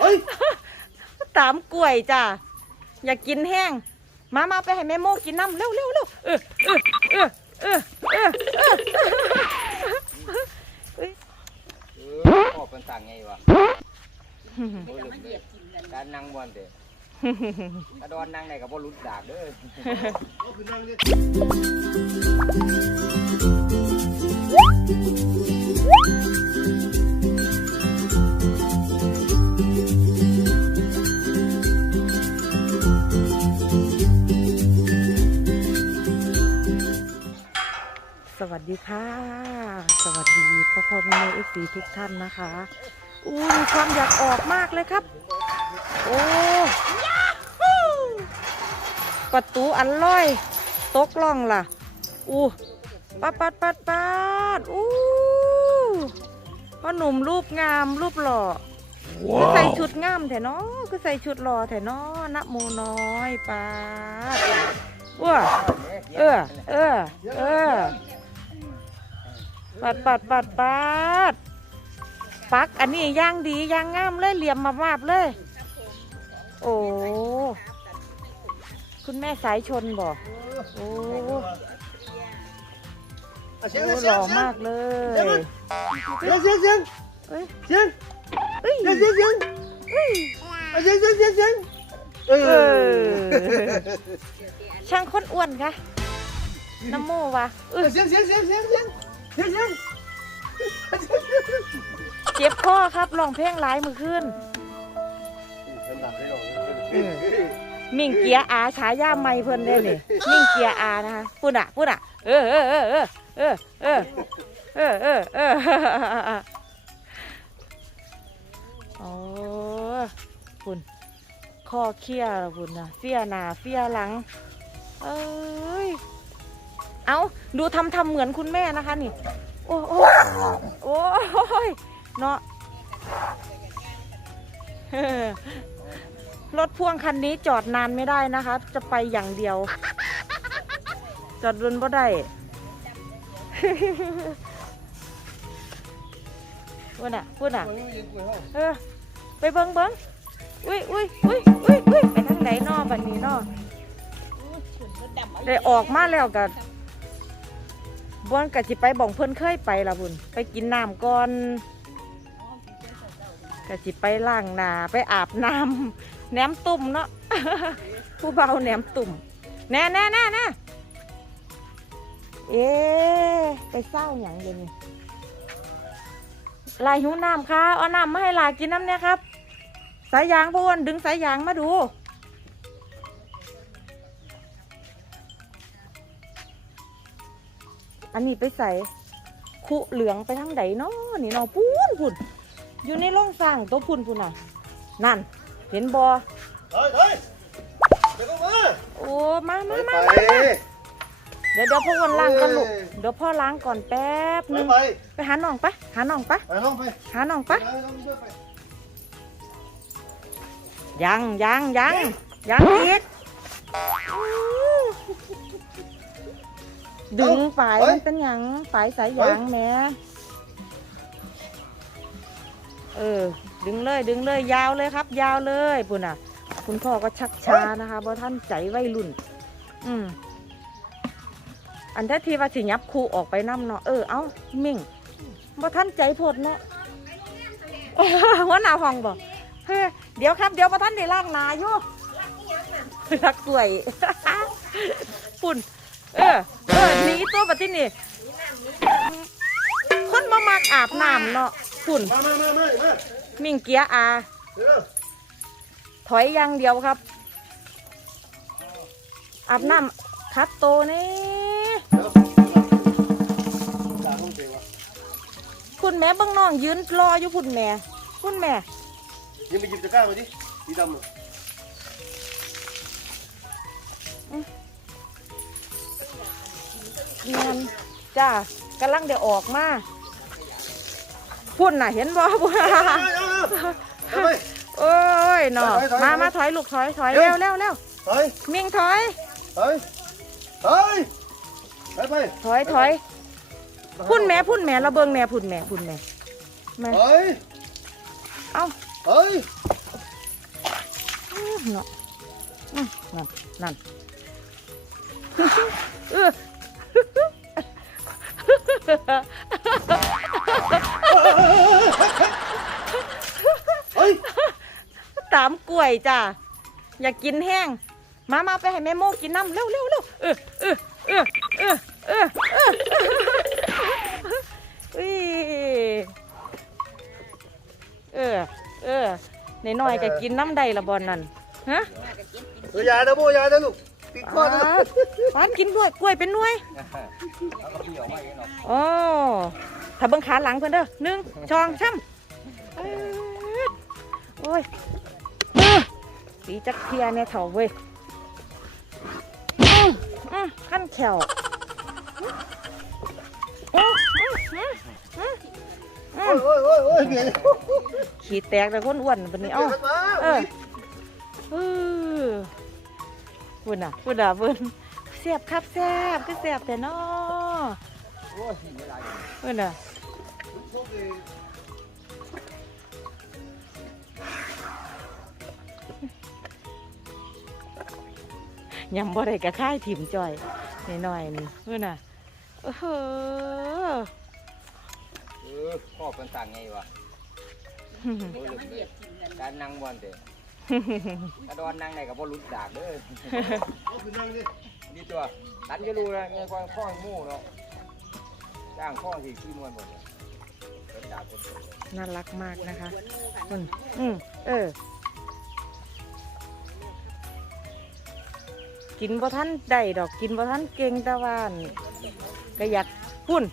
เฮ้ยตามกล้วยจ้ะอยากกินแห้ง มามาไปให้แม่โมกินน้ำเร็วเร็วเร็วเออเออเออเออเออเออเออออกเป็นสั่งไงวะการนั่งบอลเด้ถ้าดอนนั่งไหนก็บ่รุดดากเด้อเอาขึ้นนั่งดิ สวัสดีค่ะ สวัสดีพ่อพ่อแม่เอฟซีทุกท่านนะคะอู้มีความอยากออกมากเลยครับ โอ้ประตูอันร้อย ตกล่องล่ะ อู้ ปัดปัดปัดปัดอู้พ่อหนุ่มรูปงามรูปหล่อคือใส่ชุดงามแถเนาะคือใส่ชุดหล่อแถเนาะนะโมน้อยปาดว้าเออเออเออปัดปัดปัดปัดปักอันนี้ย่างดีย่างงามเลยเหลี่ยมมามาบเลย โอ้คุณแม่สายชนบอกโอ้อะ เสียงโอ้เสีหยงล่อเสียงมากเลยเสียงเสียงเสียงเอ้ยเสียงเอ้ยเสียงเสียงเสียงอะเสียงเสียงเสียงเสียงเอเอออช่างคนอ้วนคะน้ำโมวะเออเสียงเสียงเสียงเสียงเสียงเสียงเสียงเจ็บคอครับร้องเพลงหลายมือขึ้นมิ่งเกียร์อาฉายาไม่เพิ่นได้นี่มิ่งเกียร์อานะคะพูดอะพูดอะเออเออเออ เออเออเออเออเออออโอ้คุณคอเคี้ยแล้วคุณนะเฟี้ยหนาเฟี้ยหลัง เอ้ย เอาดูทำทำเหมือนคุณแม่นะคะนี่ โอ้โอ้โอ้ยเนาะรถพ่วงคันนี้จอดนานไม่ได้นะคะ จะไปอย่างเดียว จอดรุนบ่ได้ พูดอะพูดอะเออไปเบิ้งเบิ้งอุ้ยอุ้ยอุ้ยอุ้ยอุ้ยไปทางไหนนอบัดนี้นอได้ออกมาแล้วกับบวนกับจิไปบ่องเพิ่นเคยไปละบุญไปกินน้ำก่อนกะจิไปล้างหน้าไปอาบน้ำแหนมตุ่มเนาะผู้เบาแหนมตุ่มแน่แน่แน่แน่ เอ๊ะไปเศร้าอย่างเดี๋ยวนี้ลายหิวน้ำค่ะเอาน้ำมาให้ลากินน้ำเนี่ยครับ สายยางพวนดึงสายยางมาดู อันนี้ไปใส่คุเหลืองไปทางไหนเนาะนี่เนาะพูนพูนอยู่ในร่องสร้างตัวพูนพูนน่ะ นั่น เห็นบอเฮ้ยเฮ้ยไปเข้ามาโอ้มาไปมาไปมาเดี๋ยวเดี๋ยวพ่อวันล้างกันลูกเอ้ยเดี๋ยวพ่อล้างก่อนแป๊บไปนึงไปไปหาน้องไปหาน้องไปไปน้องไปหาน้องไปไปน้องไปไปยังยังยังยังอีกดึงฝายมันเป็นหยังฝายสายยางแหม่เออ ดึงเลยดึงเลยยาวเลยครับ ยาวเลยปุ่นอะ คุณพ่อก็ชักช้านะคะเพราะท่านใจวัยรุ่น อืม อันท้ทีว่าสิยับครูออกไปน้ำเนาะเออเอ้ามิ่งบ่ท่านใจโพดเนาะหัวหนาห้องบอกเฮ้ยเดี๋ยวครับเดี๋ยวมาท่านได้ล่างนาอยู่รักกล้วยปุ่น เออเออหนีตัวปฏินี่คนมามักอาบน้ำเนาะปุ่นมิ่งเกียร์อาถอยอย่างเดียวครับ อาบน้ำคัดโตนี่ คุณแม่บังน้องยืนรออยู่พุ่นแม่คุณแม่ยังไปหยิบตะกร้ามาดิสีดำอะเงินจ้ากำลังเดี๋ยวออกมาพุ่นน่ะเห็นบ่พุ่นเอาเอาเอาไปโอ้ยเนอมามาถอยลูกถอยถอยเร็วเร็วเร็วถอยมิงถอยถอยถอยไปไปถอยถอย พุ่นแม่พุ่นแม่เราเบิ่งแม่พุ่นแม่พุ่นแม่แม่เฮ้ยเอ้าเฮ้ยอื้อเนาะอื้อนั่นนั่นเออเฮ้ยตามกล้วยจ้าอยากกินแห้งมามาไปให้แม่โมกินน้ำเร็วเร็วเร็วเออเออเออเอ นน้อยๆก็กินน้ำใดละบอลนั่นฮะตัวยานะโบยานะลูกติดคอนะหวานกินด้วยกล้วยเป็นหน่วยแล้วก็พี่ออกมาเองเนาะโอ้ถ้าเบิ่งขาหลังเพิ่นเด้อหนึ่งสองสามเอิ้ดโอ้ยเออสีจักเทียเนี่ยเถ่าเว้ยอื้ออื้อขั้นแขว ยโอ้ยโอ้ยโอ้ยเบียดขี้แตกแต่คนอ้วนบัดนี้เอ้าเออเออพุ่นอะพุ่นอะเพิ่นแซ่บครับแซบคือแซบแต่นอโอ้ยไม่ไรเพิ่นอะยำบ่ได้กะค่ายถิ่มจ่อยน้อยๆนี่เพื่นน่ะเออ ออพ่อเป็นสั่งไงวะโอ้ยลืมเลยการนั่งบอลเด้กกระดอนนั่งไหนกับบ่รุดดากเด้อเอาขึ้นนั่งดิดีตัวตันจะรู้นะเงี้ยกว่าข้องมู่เนาะจ้างข้องที่ขี้มวนหมดเลยน่ารักมากนะคะอืมอืมเออ กินบ่ทันได้ดอกกินบ่ทันเก่งต่ว่าอั่นก็อยากปุ่น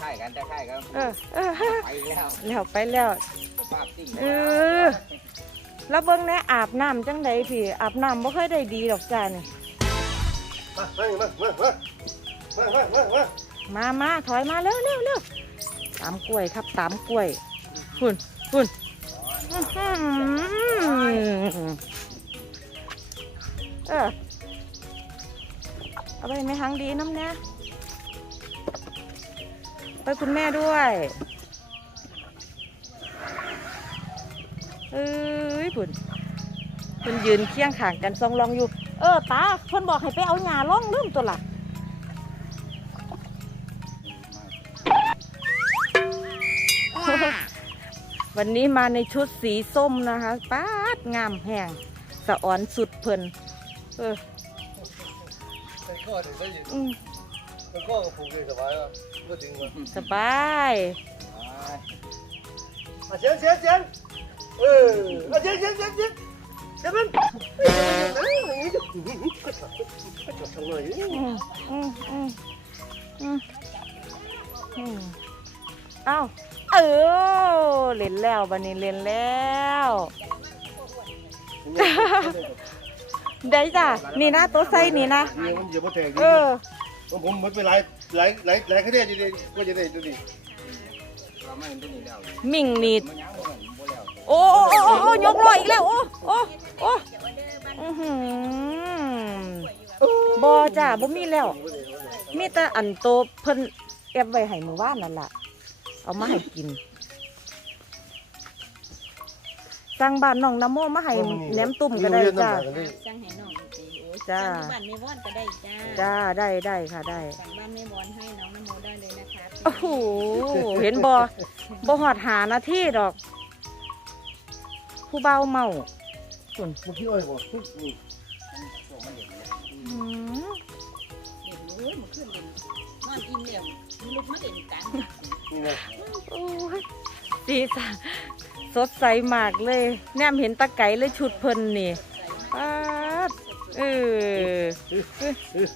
ใช่กันแต่ใช่กันเออเออไปแล้วแล้วไปแล้วเออแล้วเบิ้งแน่อาบน้ำจังไดพี่อาบน้ำไม่ค่อยได้ดีดอกจ้านี่มามามถอยมาเร็วเร็วเร็วตามกล้วยครับตามกล้วยคุณคุณเออเอาไปไม่ทางดีน้ำเนี่ย ไปคุณแม่ด้วยเอ้ยพุ่นเพิ่นยืนเคียงข้างกันซองลองอยู่ เออตาเพิ่นบอกให้ไปเอาหญ้าล่องลืมตัวละวันนี้มาในชุดสีส้มนะคะป้าดงามแห้งสะอ่อนสุดเพลินเออเป็นข้อเด็กได้ยินอืมเป็นข้อกับผูกเลยสบายอะ ก็ถึงว่สบายอะเสียงเสียงเสียงเอออะเสียงเสียงเสียงเสียงเสียงมันเฮ้ยอย่างนี้ก็ทำก็ทำหน่อยอืมอืมอืมอืมอืมเอ้าเออเล่นแล้วบันนี้เล่นแล้วได้จ้ะนี่นะตัวไส้นี่นะเนี่ยมันอย่แตกเออผมมันไปหลาย หลายหลายหลายคะแนนดีๆก็จะได้ดูดิเราไม่เห็นตัวนี้แล้วมิ่งนีดมันยังบ่เห็นบ่แล้วโอ้โอ้โอ้โอ้ยกลอยอีกแล้วโอ้โอ้โอ้อือหือบอจ้าบ่มีแล้ว มีแต่อันโตเพิ่นเก็บไว้ให้มื้อวานนั่นล่ะ เอามาให้กินสั่งบ้านน้องนโมมาให้แหนมตุ่มก็ได้จ้าสั่งให้น้องสิโอ้ย จ้า สั่งที่บ้านแม่วอนก็ได้จ้าจ้าได้ได้ค่ะได้ สั่งบ้านแม่วอนให้น้องนโมได้เลยนะคะโอ้โห เห็นบ่บ่หอดหานาทีดอก ผู้เบาเมาส่วนมึงคิดว่าไงบ่นี่อืมเด่นเลยเมื่อคืนเด่นนอนอิ่มแล้วมันลุกมาเด่นกลางนี่ไงโอ้ยสีสันสดใสมากเลย แนมเห็นตะไก่เลยชุดเพิ่นนี่ป๊าด เออ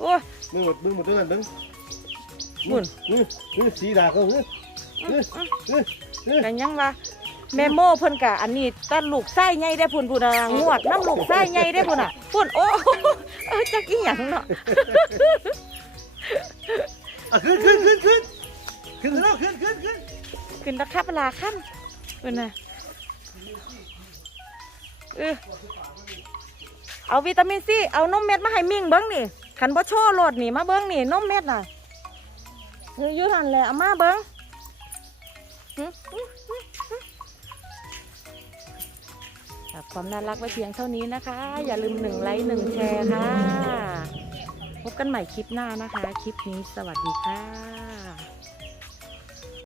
โอ้ยมึงหมดมึงหมดตัวนั้นมึงมุ่นมึงมึงสีดาเขาเฮ้ยเฮ้ยเฮ้ยเฮ้ยกันยังวะแม่โม่เพิ่นกะอันนี้ตาลูกไส้ใหญ่ได้อพุ่นพุ่นอะงวดน้ำลูกไส้ใหญ่ได้อพุ่นอะพุ่นโอ้เออจักอีหยังเนาะอะขึ้นขึ้นขึ้นขึ้นขึ้นแล้วขึ้นขึ้นขึ้นขึ้นตะครับเวลาค่ำเพิ่นน่ะเออ เอาวิตามินซีเอานมเม็ดมาให้มิ่งเบิ้งนี่ขันบ่โชว์โลดนี่มาเบิ้งนี่นมเม็ดน่ะยู่อยู่นั่นแหละเอามาเบิ้งฝากความน่ารักไว้เพียงเท่านี้นะคะ อย่าลืมหนึ่งไลค์หนึ่งแชร์ค่ะ พบกันใหม่คลิปหน้านะคะ คลิปนี้สวัสดีค่ะ